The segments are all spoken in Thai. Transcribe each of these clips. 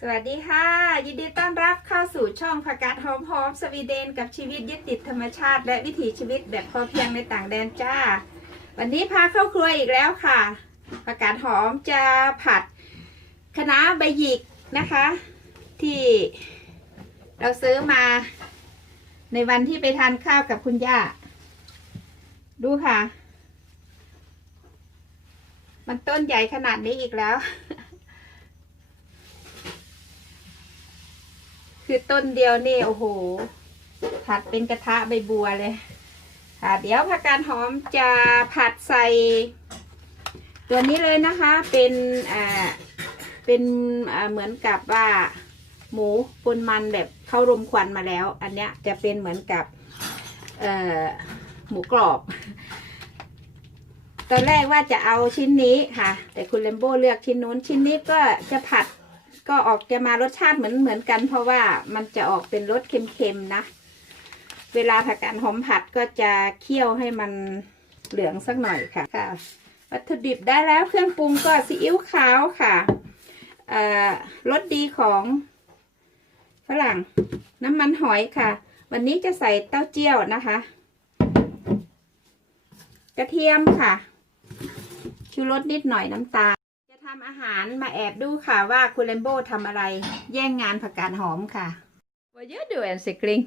สวัสดีค่ะ ยินดีต้อนรับเข้าสู่ช่องผักกาดหอมหอมสวีเดน กับชีวิตยึดติดธรรมชาติ และวิถีชีวิตแบบพอเพียงในต่างแดนจ้า วันนี้พาเข้าครัวอีกแล้วค่ะผักกาดหอมจะผัดคะน้าใบหยิกนะคะ ที่เราซื้อมาในวันที่ไปทานข้าวกับคุณย่า ดูค่ะ มันต้นใหญ่ขนาดนี้อีกแล้ว คือต้นเดียวนี่โอ้โหผัดเป็นกระทะใบบัวเลยค่ะเดี๋ยวผักกาดหอมจะผัดใส่ ตัวนี้เลยนะคะเป็นอ่าเป็นอ่าเหมือนกับว่าหมูปนมันแบบเข้ารมควันมาแล้ว อันเนี้ยจะเป็นเหมือนกับเอ่อหมูกรอบ ตอนแรกว่าจะเอาชิ้นนี้ค่ะ แต่คุณเลมโบเลือกชิ้นนู้นชิ้นนี้ก็จะผัด ก็ออกจะมารสชาติเหมือนเหมือนกัน เพราะว่ามันจะออกเป็นรสเค็มๆนะ เวลาผักกาดหอมผัดก็จะเคี่ยวให้มันเหลืองสักหน่อยค่ะค่ะ วัตถุดิบได้แล้วเครื่องปรุงก็ซีอิ๊วขาวค่ะเอ่อรสดีของฝรั่งน้ำมันหอยค่ะ วันนี้จะใส่เต้าเจี้ยวนะคะ กระเทียมค่ะชูรสนิดหน่อยน้ำตาล ทำอาหารมาแอบดูค่ะว่าคุณเลมโบทำอะไร แย่งงานผักกาดหอมค่ะ Vad gör du älskling?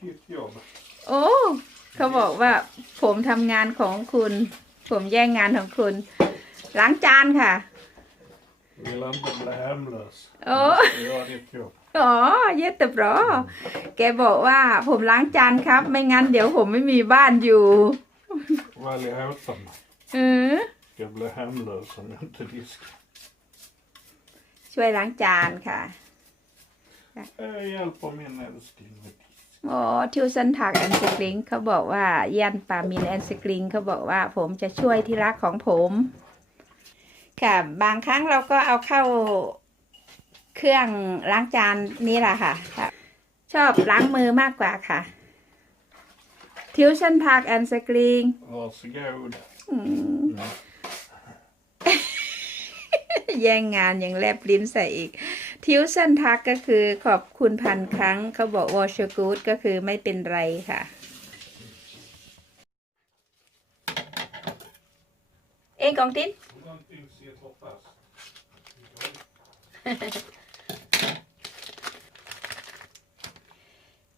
Ditt jobb. โอ้เขาบอกว่าผมทำงานของคุณ ผมแย่งงานของคุณล้างจานค่ะ Vill inte bli hemlös. โอ้ Gör ditt jobb. อ๋อเยตบรอแกบอกว่าผมล้างจานครับ ไม่งั้นเดี๋ยวผมไม่มีบ้านอยู่ Välj hota mig. เออ Jag blir hemlös om jag inte diskar. ช่วยล้างจานค่ะ Jag hjälper min älskling med disk. อ๋อทิวสันถักแอนสกลิงเขาบอกว่ายันปามินแอนสกลิงเขาบอกว่าผมจะช่วยที่รักของผม ค่ะ บางครั้งเราก็เอาเข้าเครื่องล้างจานนี่แหละค่ะค่ะ ชอบล้างมือมากกว่าค่ะทิวสันถักแอนสกลิง Varsågod. แย่งงานยังแลบลิ้นใส่อีก ทิวสันทักก็คือขอบคุณพันครั้ง เขาบอกวอชกูดก็คือไม่เป็นไรค่ะ เองกองติ้น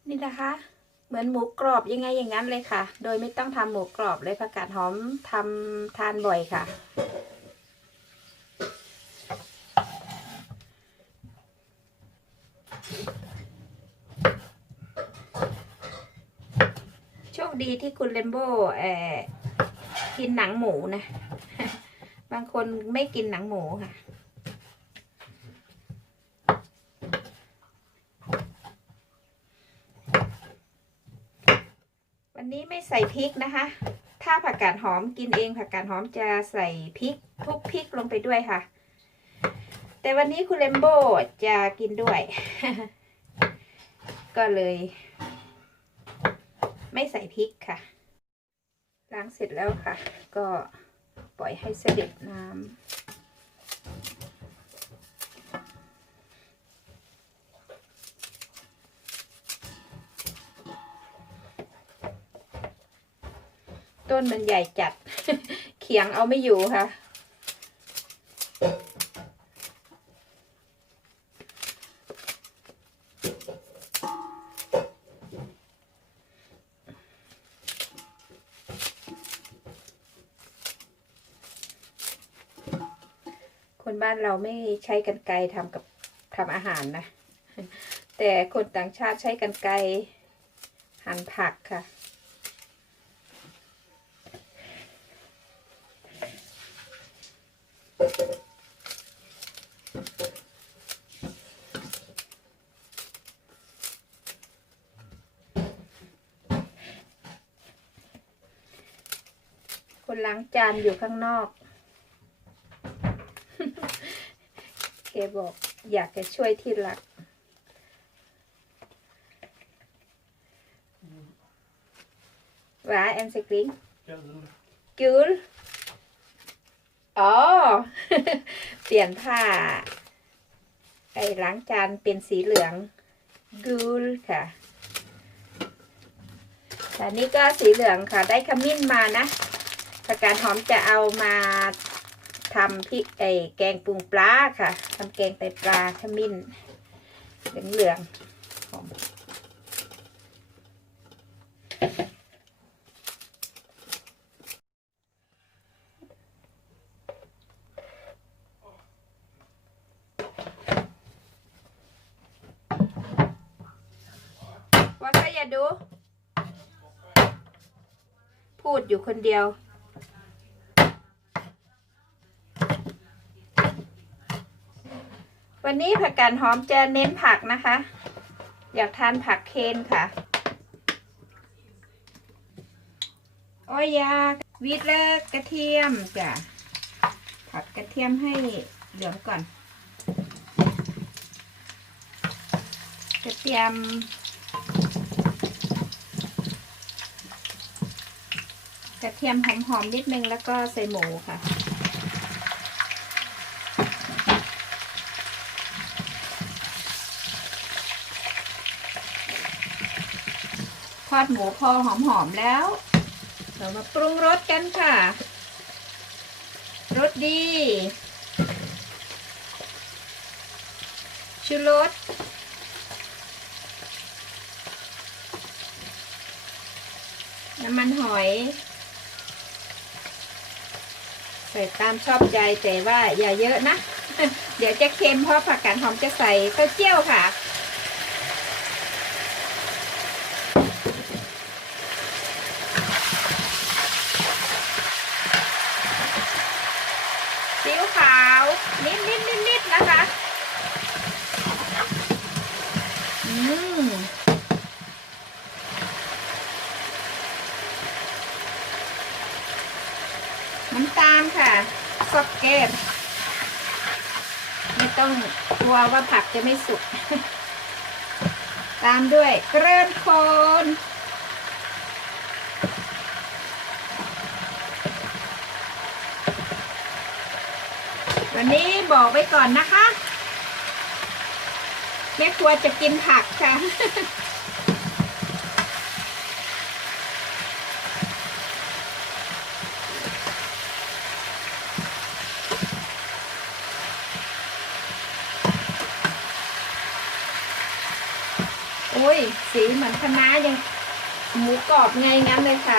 นี่นะคะ เหมือนหมูกรอบยังไงอย่างนั้นเลยค่ะ โดยไม่ต้องทำหมูกรอบเลยผักกาดหอมทำทานบ่อยค่ะ ดีที่คุณเลมโบเอ่กินหนังหมูนะ บางคนไม่กินหนังหมูค่ะวันนี้ไม่ใส่พริกนะคะ ถ้าผักกาดหอมกินเองผักกาดหอมจะใส่พริกทุกพริกลงไปด้วยค่ะ แต่วันนี้คุณเลมโบจะกินด้วย ก็เลย ไม่ใส่พริกค่ะ ล้างเสร็จแล้วค่ะ ก็ปล่อยให้เสด็จน้ำต้นมันใหญ่จัด เขียงเอาไม่อยู่ค่ะ คนบ้านเราไม่ใช้กันไกรทำกับทำอาหารนะ แต่คนต่างชาติใช้กันไกรหั่นผักค่ะ คนล้างจานอยู่ข้างนอก แก บอกอยากจะช่วยที่รักว่าแอมสกริง Kul. กูลอ๋อ เปลี่ยนผ้าเออ้ล้างจานเป็นสีเหลืองกูลค่ะแต่นี่ก็สีเหลืองค่ะ ได้ขมิ้นมานะผักกาดหอมจะเอามา ทำพริกไอ้แกงปรุงปลาค่ะทำแกงไตปลาขมิ้นเหลืองๆหอมว่าก็อย่าดู พูดอยู่คนเดียว วันนี้ผักกาดหอมจะเน้นผักนะคะ อยากทานผักเคนค่ะโอ้ยยาวิตเลิกกระเทียมจ้ะผัดกระเทียมให้เหลืองก่อน กระเทียมกระเทียมหอมๆนิดนึงแล้วก็ใส่หมูค่ะ ดหมูพอหอมๆแล้ว เรามาปรุงรสกันค่ะ รสดี ชูรสน้ำมันหอย ใส่ตามชอบใจแต่ว่าอย่าเยอะนะ เดี๋ยวจะเค็มเพราะผักกาดหอมจะใส่เต้าเจี้ยวค่ะ ซีอิ๊วขาว นิดนิดนิดนิดนะคะ อืม น้ำตาลค่ะซอกเก็ตไม่ต้องก ลัวว่าผักจะไม่สุก ตามด้วยเกลือโคนวันนี้บอกไว้ก่อนนะคะ แม่ครัวจะกินผักค่ะ อ้ยสีเหมือนคะน้ายังหมูกรอบไงงั้นเลยค่ะ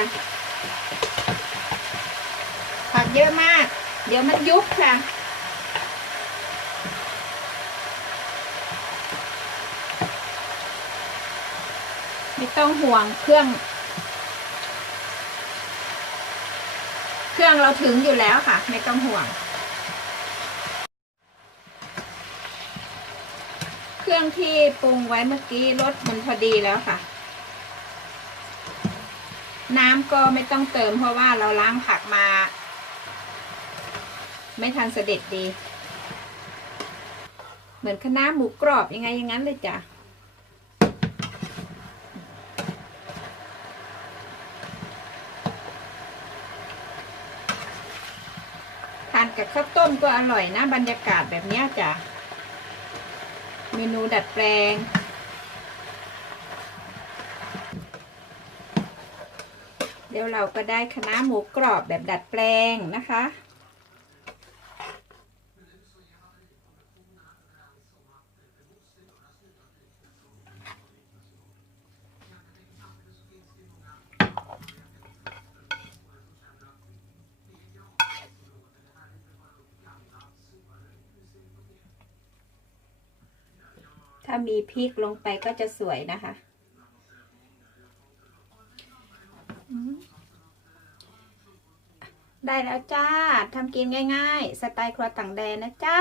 ผักเยอะมาก เดี๋ยวมันยุบค่ะ ไม่ต้องห่วงเครื่อง เครื่องเราถึงอยู่แล้วค่ะ ไม่ต้องห่วง เค รื่องที่ปรุงไว้เมื่อกี้รสมันพอดีแล้วค่ะ น้ำก็ไม่ต้องเติมเพราะว่าเราล้างผักมา ไม่ทันเสด็จดี เหมือนคะน้าหมูกรอบยังไงอย่างนั้นเลยจ้ะทานกับข้าวต้มก็อร่อยนะบรรยากาศแบบเนี้ยจ้ะ มนูดัดแปลง เดี๋ยวเราก็ได้คณะหมูกรอบแบบดัดแปลงนะคะ ถ้ามีพริกลงไปก็จะสวยนะคะ ได้แล้วจ้าทำกินง่าย ๆ สไตล์ครัวต่างแดนนะจ๊ะ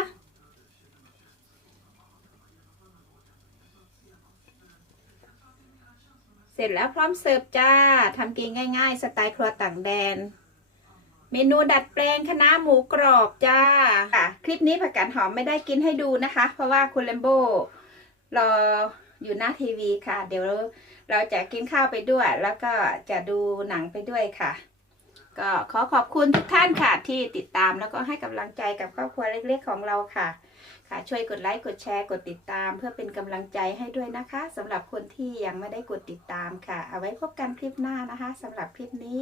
เสร็จแล้วพร้อมเสิร์ฟจ้าทำกินง่ายๆ สไตล์ครัวต่างแดน เมนูดัดแปลงคณะหมูกรอบจ้าค่ะคลิปนี้ผักกาดหอมไม่ได้กินให้ดูนะคะ เพราะว่าคุณเลมโบ รออยู่หน้าทีวีค่ะ เดี๋ยวเราจะกินข้าวไปด้วย แล้วก็จะดูหนังไปด้วยค่ะ ก็ขอขอบคุณทุกท่านค่ะ ที่ติดตามแล้วก็ให้กำลังใจกับครอบครัวเล็กๆของเราค่ะ ค่ะ ช่วยกดไลค์กดแชร์กดติดตาม เพื่อเป็นกำลังใจให้ด้วยนะคะสำหรับคนที่ยังไม่ได้กดติดตามค่ะ เอาไว้พบกันคลิปหน้านะคะสำหรับคลิปนี้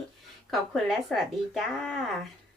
ขอบคุณและสวัสดีจ้า